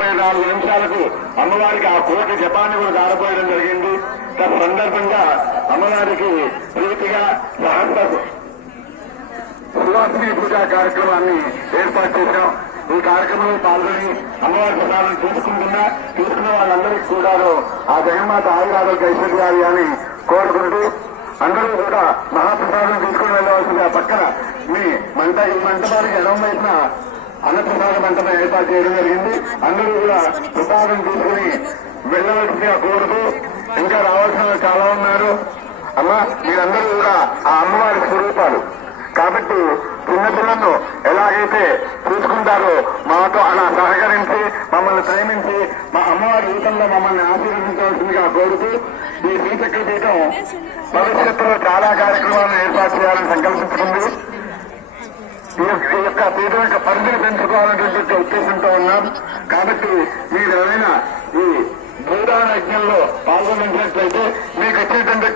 34 నిమిషాలకు అమ్మవారికి ఆ కోటి జపాన్ని కూడా దారిపోయడం జరిగింది. సందర్భంగా అమ్మవారికి ప్రీతిగా సహస్ర సువాసిని పూజా కార్యక్రమాన్ని ఏర్పాటు చేశాం. ఈ కార్యక్రమంలో పాల్గొని అమ్మవారి ప్రసాదం తీసుకున్న వాళ్ళందరికీ కూడా ఆ జగన్మాత ఆయురారోగ్య ఐశ్వర్యాలు అని కోరుకుంటూ అందరూ కూడా మహాప్రసాదం తీసుకుని వెళ్ళవలసిందిగా పక్కన మీ ఈ మంటపానికి ఎడమ వైపున అన్నప్రసాద మంటపం ఏర్పాటు చేయడం జరిగింది. అందరూ కూడా ప్రసాదం తీసుకుని వెళ్ళవలసిందిగా కోరుతూ ఇంకా రావాల్సిన చాలా ఉన్నారు. అమ్మ మీరందరూ కూడా ఆ అమ్మవారి స్వరూపాలు కాబట్టి చిన్నపిల్లలను ఎలాగైతే చూసుకుంటారో మాతో అలా సహకరించి మమ్మల్ని ప్రేమించి మా అమ్మవారి రూపంలో మమ్మల్ని ఆశీర్వదించవలసిందిగా కోరుతూ ఈ శ్రీచక్ర పీఠం భవిష్యత్తులో చాలా కార్యక్రమాలను ఏర్పాటు చేయాలని సంకల్పించుకుంది. ఈ యొక్క పీఠం యొక్క పరిధిని పెంచుకోవాలనేటువంటి ఉద్దేశంతో ఉన్నాం. కాబట్టి మీరు ఎవరైనా ఈ భూదాన యజ్ఞంలో పాల్గొన్నట్లయితే మీకు వచ్చేటువంటి